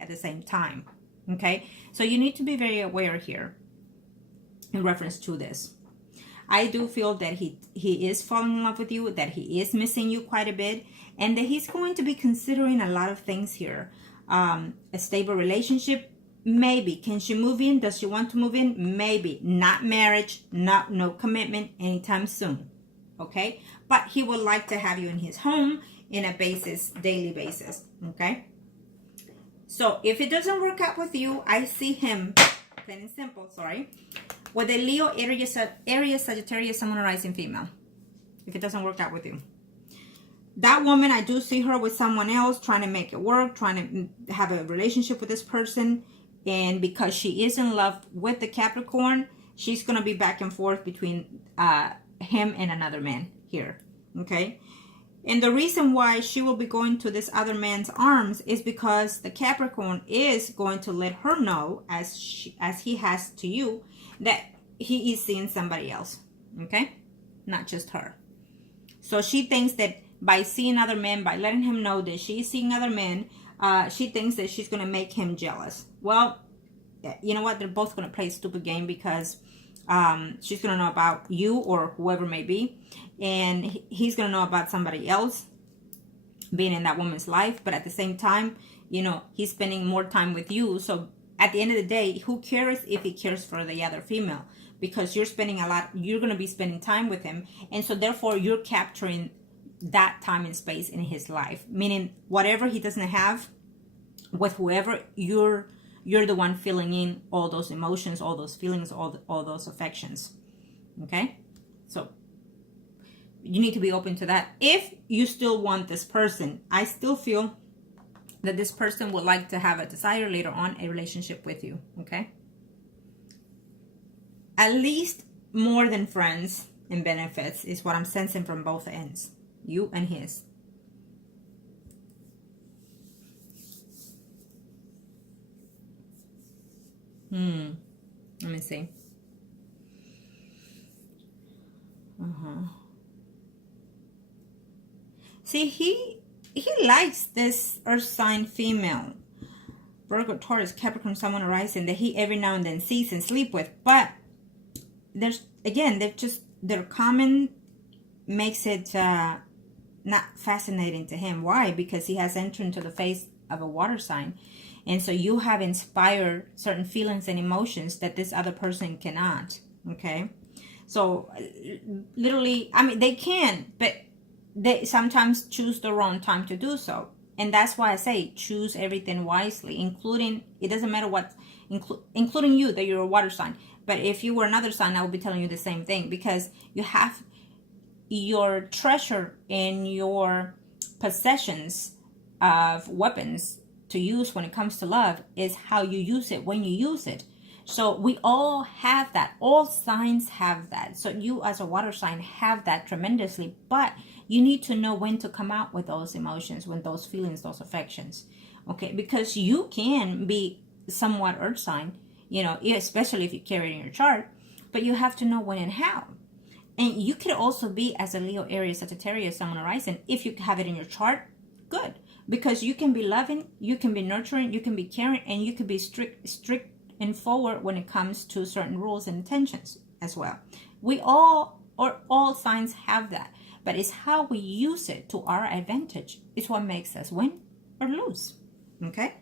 at the same time. Okay, so you need to be very aware here in reference to this. I do feel that he is falling in love with you, that he is missing you quite a bit, and that he's going to be considering a lot of things here. A stable relationship, maybe. Can she move in? Does she want to move in? Maybe. Not marriage, no commitment anytime soon. Okay, but he would like to have you in his home in a daily basis. Okay, so if it doesn't work out with you, I see him, plain and simple, sorry, with a Leo, Aries, Sagittarius, Sun, Moon, Rising female. If it doesn't work out with you, that woman, I do see her with someone else, trying to make it work, trying to have a relationship with this person. And because she is in love with the Capricorn, she's going to be back and forth between him and another man here. Okay. And the reason why she will be going to this other man's arms is because the Capricorn is going to let her know, as he has to you, that he is seeing somebody else. Okay? Not just her. So she thinks that by seeing other men, by letting him know that she's seeing other men, she thinks that she's going to make him jealous. Well, you know what? They're both going to play a stupid game, because she's going to know about you or whoever may be, and he's going to know about somebody else being in that woman's life. But at the same time, you know, he's spending more time with you. So at the end of the day, who cares if he cares for the other female? Because you're going to be spending time with him, and so therefore you're capturing that time and space in his life, meaning whatever he doesn't have with whoever, you're the one filling in all those emotions, all those feelings, all those affections. Okay? So you need to be open to that. If you still want this person, I still feel that this person would like to have a desire later on, a relationship with you. Okay? At least more than friends and benefits is what I'm sensing from both ends. You and his. Let me see. See, he likes this earth sign female, Virgo, Taurus, Capricorn, Sun, Moon, Rising, that he every now and then sees and sleep with. But their common makes it not fascinating to him. Why? Because he has entered into the phase of a water sign. And so you have inspired certain feelings and emotions that this other person cannot. Okay? So literally, I mean, they can, but they sometimes choose the wrong time to do so. And that's why I say choose everything wisely, including, it doesn't matter what, including you, that you're a water sign. But if you were another sign, I would be telling you the same thing, because you have your treasure in your possessions of weapons to use when it comes to love is how you use it when you use it. So we all have that. All signs have that. So you as a water sign have that tremendously, but you need to know when to come out with those emotions, when those feelings, those affections. Okay, because you can be somewhat earth sign, you know, especially if you carry it in your chart, but you have to know when and how. And you could also be as a Leo, Aries, Sagittarius, Sun, Moon, Rising. If you have it in your chart, good. Because you can be loving, you can be nurturing, you can be caring, and you can be strict and forward when it comes to certain rules and intentions as well. We all signs have that. But it's how we use it to our advantage. It's what makes us win or lose. Okay?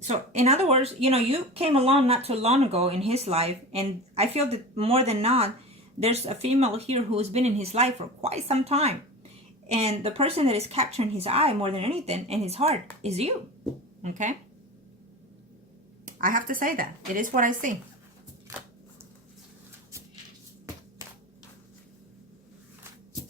So, in other words, you know, you came along not too long ago in his life, and I feel that more than not, there's a female here who's been in his life for quite some time. And the person that is capturing his eye more than anything and his heart is you. Okay? I have to say that. It is what I see.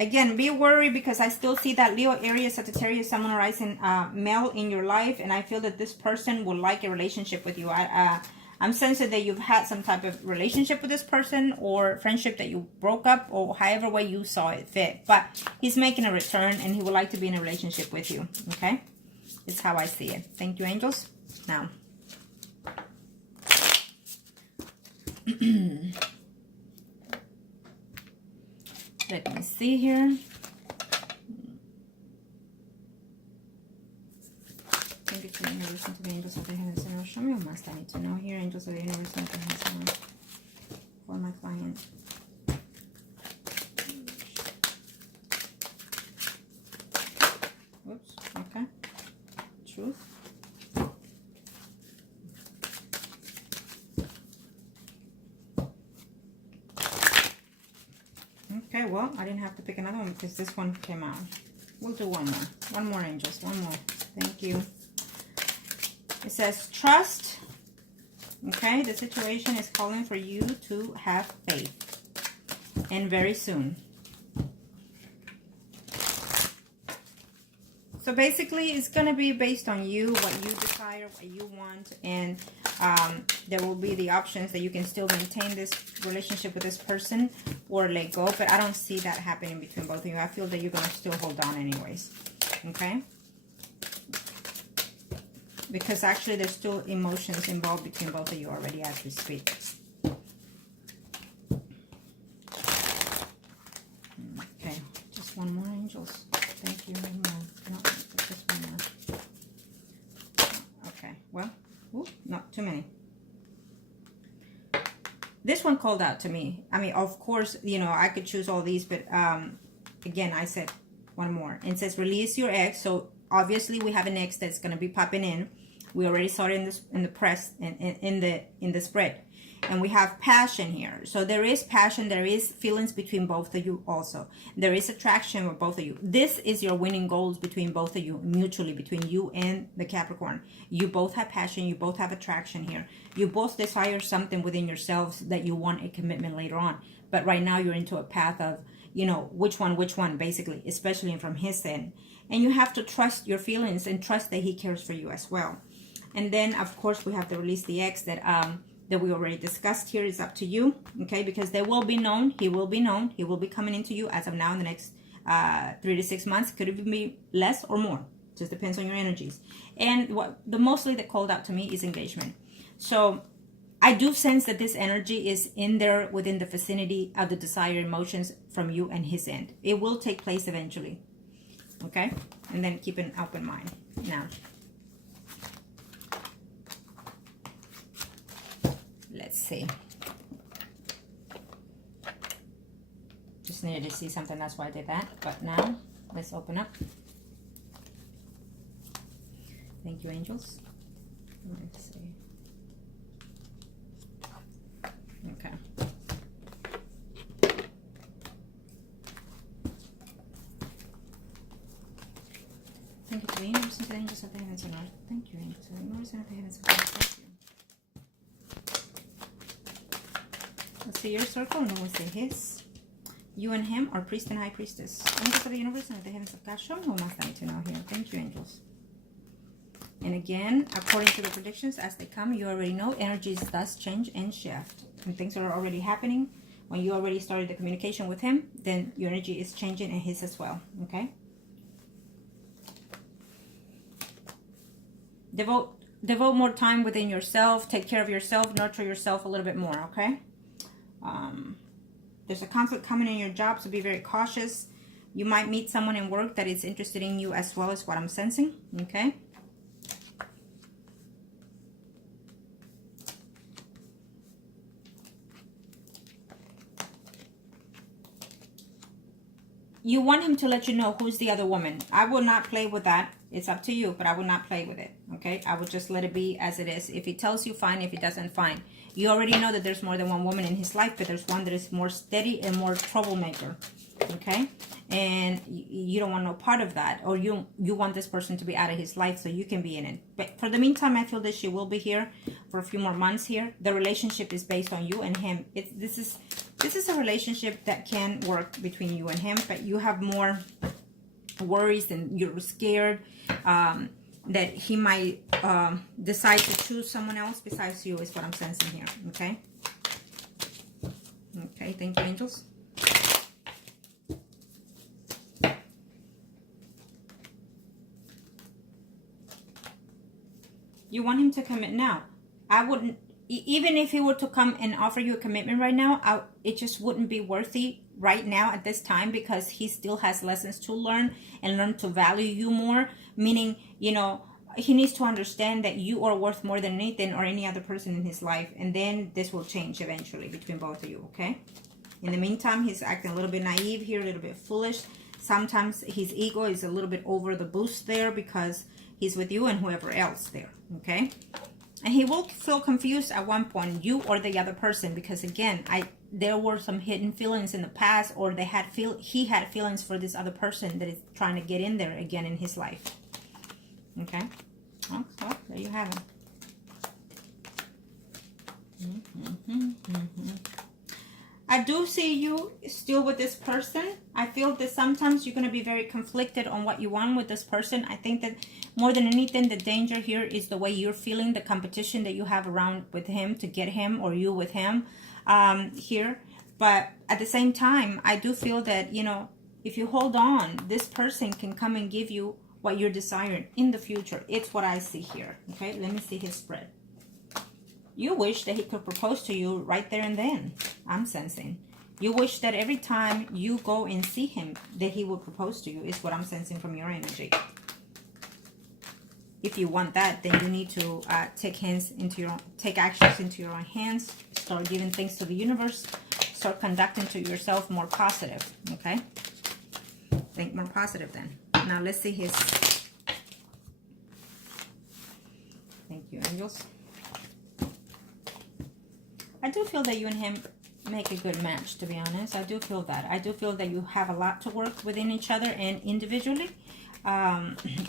Again, be worried, because I still see that Leo, Aries, Sagittarius, Sun, Moon, Rising male in your life, and I feel that this person would like a relationship with you. I'm sensing that you've had some type of relationship with this person, or friendship that you broke up, or however way you saw it fit. But he's making a return, and he would like to be in a relationship with you. Okay? It's how I see it. Thank you, angels. Now. Let me see here. to the universe and to the angels of the heavens and earth. Show me what must I need to know here, angels of the universe and the heavens and earth, for my client. Whoops, okay. Truth. Okay, well, I didn't have to pick another one because this one came out. We'll do one more. One more, angels. One more. Thank you. It says, trust. Okay, the situation is calling for you to have faith. And very soon. So basically, it's going to be based on you, what you desire, what you want. And there will be the options that you can still maintain this relationship with this person or let go. But I don't see that happening between both of you. I feel that you're going to still hold on anyways. Okay? Because actually there's still emotions involved between both of you already as we speak. Okay, just one more, angels. Thank you. One more. No, just one more. Okay, well, not too many. This one called out to me. I mean, of course, you know, I could choose all these, but again, I said one more. It says release your ex. So obviously we have an ex that's going to be popping in. We already saw it in the press and in the spread. And we have passion here. So there is passion. There is feelings between both of you also. There is attraction with both of you. This is your winning goals between both of you, mutually, between you and the Capricorn. You both have passion. You both have attraction here. You both desire something within yourselves that you want a commitment later on. But right now you're into a path of, you know, which one, basically, especially from his end. And you have to trust your feelings and trust that he cares for you as well. And then, of course, we have to release the ex that we already discussed here. Is up to you, okay? Because they will be known. He will be known. He will be coming into you as of now in the next 3 to 6 months. Could even be less or more. Just depends on your energies. And what the mostly that called out to me is engagement. So I do sense that this energy is in there within the vicinity of the desired emotions from you and his end. It will take place eventually, okay? And then keep an open mind. Now, let's see. Just needed to see something, that's why I did that. But now, let's open up. Thank you, angels. Let's see. Okay. Thank you to the universe and to the angels of the heavens and earth. Thank you, angels of the universe and of the heavens and earth. Thank you. Let's see your circle and then we'll see his. You and him are priest and high priestess. Angels of the universe and of the heavens of God. Show me who must I need to know here. Thank you, angels. And again, according to the predictions as they come, you already know energies thus change and shift. And things are already happening. When you already started the communication with him, then your energy is changing and his as well. Okay? Devote more time within yourself. Take care of yourself. Nurture yourself a little bit more. Okay? There's a conflict coming in your job, so be very cautious. You might meet someone in work that is interested in you as well as what I'm sensing. Okay? You want him to let you know who's the other woman. I will not play with that. It's up to you, but I will not play with it. Okay? I will just let it be as it is. If he tells you, fine. If he doesn't, fine. You already know that there's more than one woman in his life, but there's one that is more steady and more troublemaker. Okay? And you don't want no part of that. Or you want this person to be out of his life so you can be in it. But for the meantime, I feel that she will be here for a few more months here. The relationship is based on you and him. This is a relationship that can work between you and him, but you have more worries and you're scared that he might decide to choose someone else besides you is what I'm sensing here. Okay? Okay, thank you, angels. You want him to commit now. I wouldn't, even if he were to come and offer you a commitment right now, it just wouldn't be worthy right now at this time because he still has lessons to learn and learn to value you more. Meaning, you know, he needs to understand that you are worth more than Nathan or any other person in his life. And then this will change eventually between both of you, okay? In the meantime, he's acting a little bit naive here, a little bit foolish. Sometimes his ego is a little bit over the boost there because he's with you and whoever else there, okay? And he will feel confused at one point, you or the other person, because again, there were some hidden feelings in the past, or he had feelings for this other person that is trying to get in there again in his life. Okay, well, so there you have it. I do see you still with this person. I feel that sometimes you're going to be very conflicted on what you want with this person. I think that more than anything, the danger here is the way you're feeling, the competition that you have around with him to get him, or you with him here. But at the same time, I do feel that, you know, if you hold on, this person can come and give you what you're desiring in the future. It's what I see here. Okay, let me see his spread. You wish that he could propose to you right there and then. I'm sensing. You wish that every time you go and see him, that he would propose to you, is what I'm sensing from your energy. If you want that, then you need to take actions into your own hands. Start giving things to the universe. Start conducting to yourself more positive. Okay? Think more positive then. Now let's see his. Thank you, angels. I do feel that you and him make a good match, to be honest. I do feel that. I do feel that you have a lot to work within each other and individually,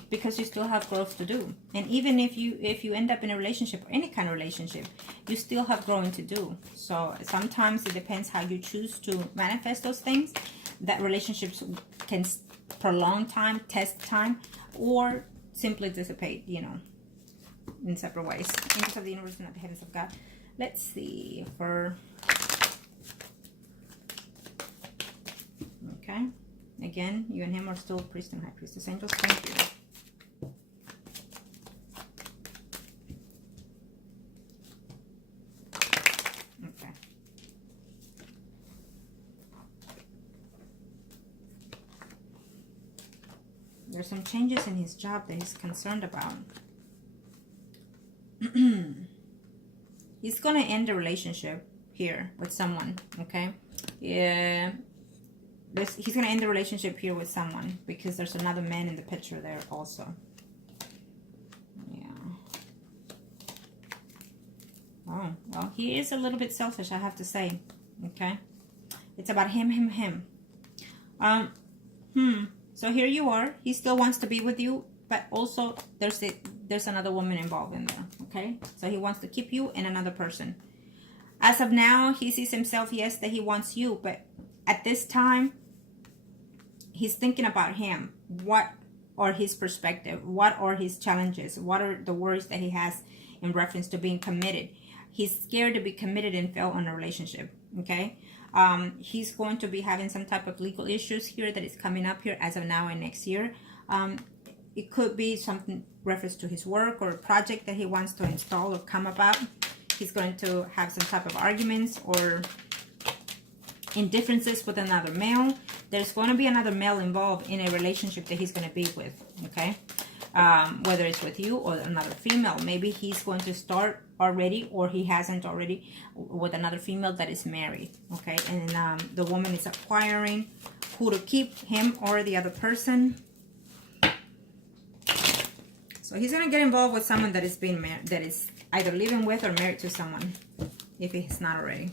because you still have growth to do. And even if you end up in a relationship, or any kind of relationship, you still have growing to do. So sometimes it depends how you choose to manifest those things. That relationships can prolong time, test time, or simply dissipate, you know, in separate ways. Angels of the universe and the heavens of God. Let's see for, okay, again, you and him are still priest and high priestess. Angels, thank you. Okay. There's some changes in his job that he's concerned about. He's going to end a relationship here with someone, okay? Yeah. He's going to end the relationship here with someone because there's another man in the picture there also. Yeah. Oh, well, he is a little bit selfish, I have to say, okay? It's about him. So here you are. He still wants to be with you, but also there's another woman involved in there, okay? So he wants to keep you and another person. As of now, he sees himself, yes, that he wants you, but at this time, he's thinking about him. What are his perspective? What are his challenges? What are the worries that he has in reference to being committed? He's scared to be committed and fail on a relationship, okay? He's going to be having some type of legal issues here that is coming up here as of now and next year. It could be something reference to his work or a project that he wants to install or come about. He's going to have some type of arguments or indifferences with another male. There's going to be another male involved in a relationship that he's going to be with, okay? Whether it's with you or another female. Maybe he's going to start already, or he hasn't already, with another female that is married, okay? And the woman is acquiring who to keep, him or the other person. So he's going to get involved with someone that is being married, that is either living with or married to someone, if he's not already.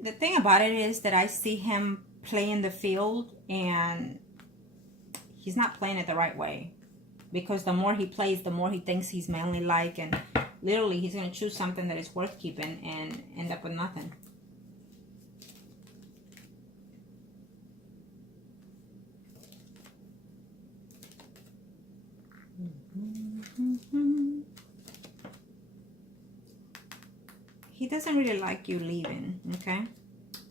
The thing about it is that I see him playing the field, and he's not playing it the right way, because the more he plays, the more he thinks he's manly like, and literally he's going to choose something that is worth keeping and end up with nothing. He doesn't really like you leaving, okay?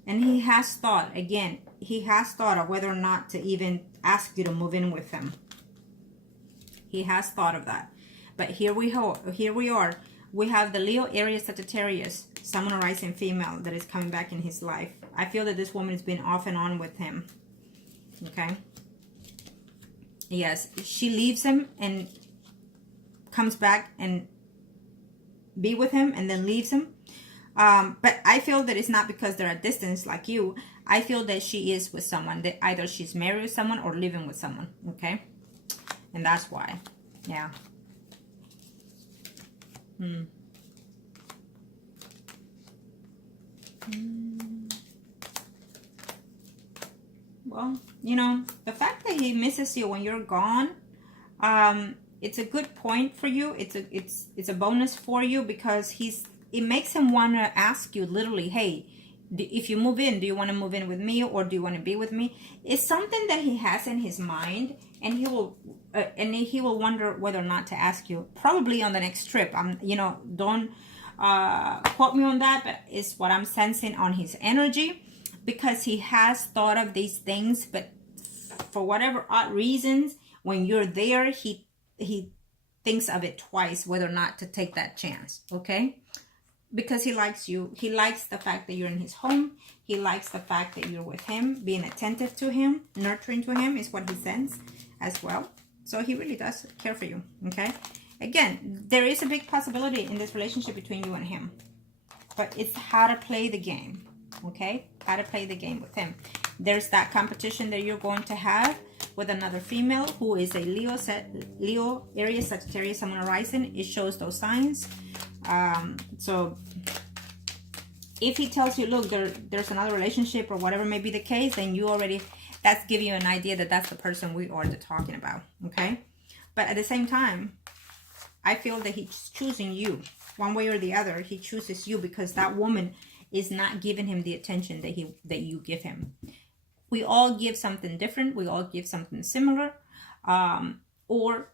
And he has thought, again, he has thought of whether or not to even ask you to move in with him. He has thought of that. But here we are. We have the Leo, Aries, Sagittarius, Sun, Rising, female that is coming back in his life. I feel that this woman has been off and on with him. Okay. Yes, she leaves him and comes back and be with him and then leaves him. But I feel that it's not because they're at distance like you. I feel that she is with someone, that either she's married with someone or living with someone. Okay. And that's why. Yeah. Well, you know, the fact that he misses you when you're gone, it's a good point for you. It's a bonus for you, because it makes him want to ask you literally, hey, if you move in, do you want to move in with me, or do you want to be with me? It's something that he has in his mind, and he will wonder whether or not to ask you, probably on the next trip. You know, don't quote me on that, but it's what I'm sensing on his energy, because he has thought of these things, but for whatever odd reasons, when you're there, he thinks of it twice whether or not to take that chance. Okay. Because he likes you. He likes the fact that you're in his home. He likes the fact that you're with him, being attentive to him, nurturing to him is what he sends as well. So he really does care for you. Okay. Again, there is a big possibility in this relationship between you and him, but it's how to play the game. Okay. How to play the game with him. There's that competition that you're going to have with another female who is a Leo, Aries, Sagittarius, Sun, and Rising. It shows those signs. So if he tells you, look, there's another relationship or whatever may be the case, then that's giving you an idea that that's the person we are talking about. Okay. But at the same time, I feel that he's choosing you one way or the other. He chooses you because that woman is not giving him the attention that you give him. We all give something different. We all give something similar, or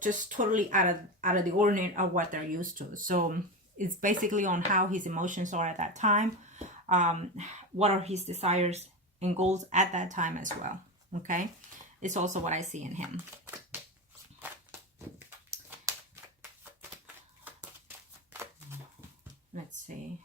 just totally out of the ordinary of what they're used to. So it's basically on how his emotions are at that time. What are his desires and goals at that time as well. Okay. It's also what I see in him. Let's see.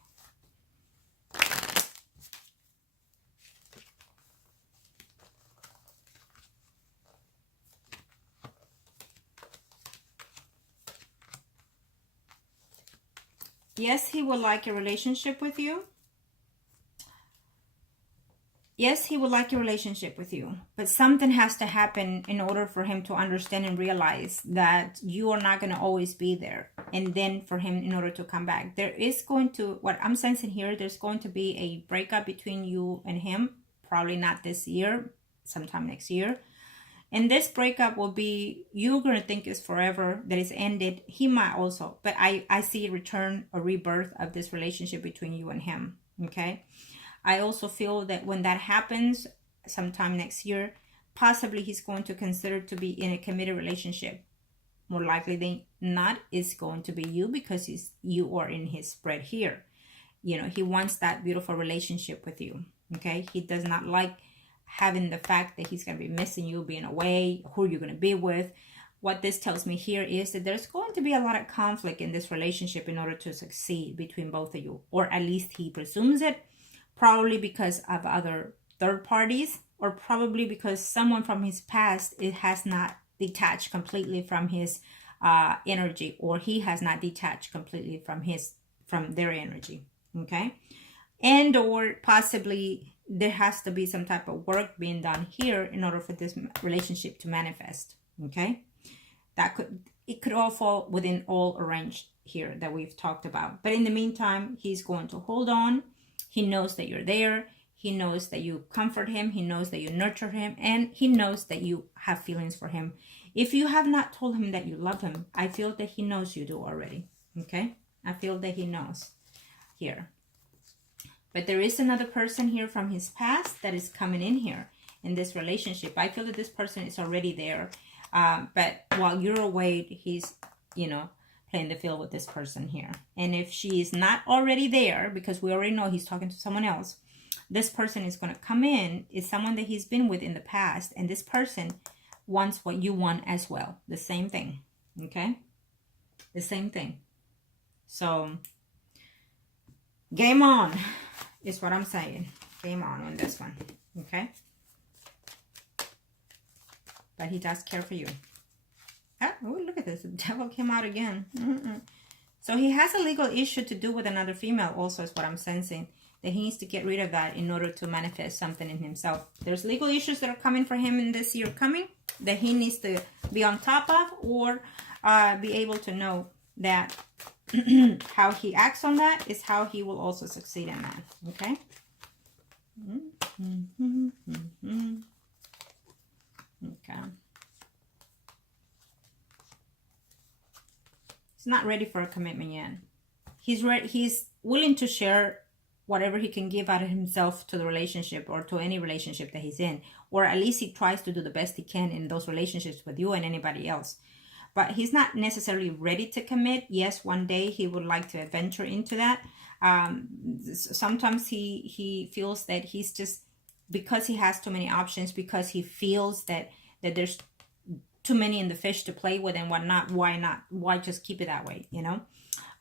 Yes, he would like a relationship with you. Yes, he would like a relationship with you, but something has to happen in order for him to understand and realize that you are not going to always be there. And then for him, in order to come back, there is going to, what I'm sensing here, there's going to be a breakup between you and him. Probably not this year, sometime next year. And this breakup will be, you're going to think it's forever, that it's ended. He might also, but I see a return, a rebirth of this relationship between you and him. Okay. I also feel that when that happens sometime next year, possibly he's going to consider to be in a committed relationship. More likely than not, it's going to be you, because you are in his spread here. You know, he wants that beautiful relationship with you. Okay. He does not like having the fact that he's going to be missing you, being away, who you're going to be with. What this tells me here is that there's going to be a lot of conflict in this relationship in order to succeed between both of you, or at least he presumes it, probably because of other third parties, or probably because someone from his past, it has not detached completely from his energy, or he has not detached completely from their energy. Okay. And or possibly there has to be some type of work being done here in order for this relationship to manifest. Okay. It could all fall within all arranged here that we've talked about. But in the meantime, he's going to hold on. He knows that you're there. He knows that you comfort him. He knows that you nurture him. And he knows that you have feelings for him. If you have not told him that you love him, I feel that he knows you do already. Okay. I feel that he knows here. But there is another person here from his past that is coming in here in this relationship. I feel that this person is already there. But while you're away, he's, playing the field with this person here. And if she is not already there, because we already know he's talking to someone else, this person is going to come in, is someone that he's been with in the past. And this person wants what you want as well. The same thing. Okay? The same thing. So, game on is what I'm saying. Game on this one. Okay? but he does care for you. Ah, oh, look at this. The devil came out again. So he has a legal issue to do with another female also, is what I'm sensing. That he needs to get rid of that in order to manifest something in himself. There's legal issues that are coming for him in this year coming that he needs to be on top of, or be able to know that how he acts on that is how he will also succeed in that. Okay? Okay. He's not ready for a commitment yet. He's willing to share whatever he can give out of himself to the relationship or to any relationship that he's in, or at least he tries to do the best he can in those relationships with you and anybody else. But he's not necessarily ready to commit. Yes, one day he would like to venture into that. Sometimes he feels that he's just, because he has too many options, because he feels that there's too many in the fish to play with and whatnot, why just keep it that way, you know?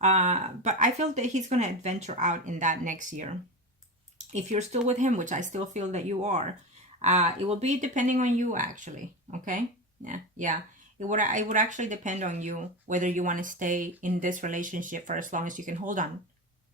But I feel that he's going to venture out in that next year. If you're still with him, which I still feel that you are, it will be depending on you, actually. Okay? Yeah. It would actually depend on you whether you want to stay in this relationship for as long as you can hold on.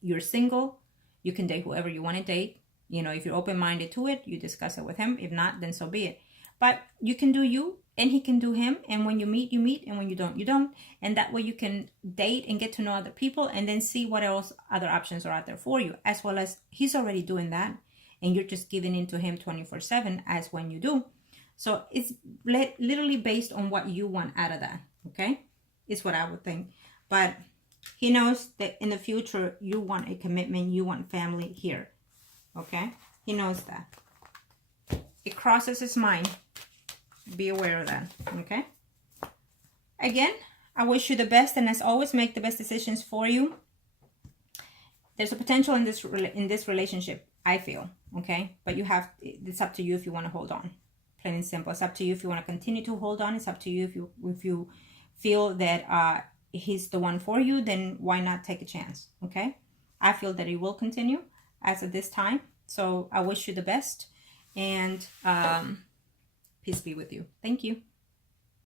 You're single. You can date whoever you want to date. You know, if you're open-minded to it, you discuss it with him. If not, then so be it. But you can do you, and he can do him. And when you meet, you meet. And when you don't, you don't. And that way you can date and get to know other people and then see what else other options are out there for you. As well as he's already doing that. And you're just giving in to him 24/7 as when you do. So it's literally based on what you want out of that. Okay? It's what I would think. But he knows that in the future, you want a commitment. You want family here. Okay? He knows that. It crosses his mind. Be aware of that. Okay? Again, I wish you the best. And as always, make the best decisions for you. There's a potential in this relationship, I feel. Okay? But it's up to you if you want to hold on. Plain and simple. It's up to you if you want to continue to hold on. It's up to you if you feel that he's the one for you, then why not take a chance? Okay? I feel that it will continue as of this time. So I wish you the best. And peace be with you. Thank you.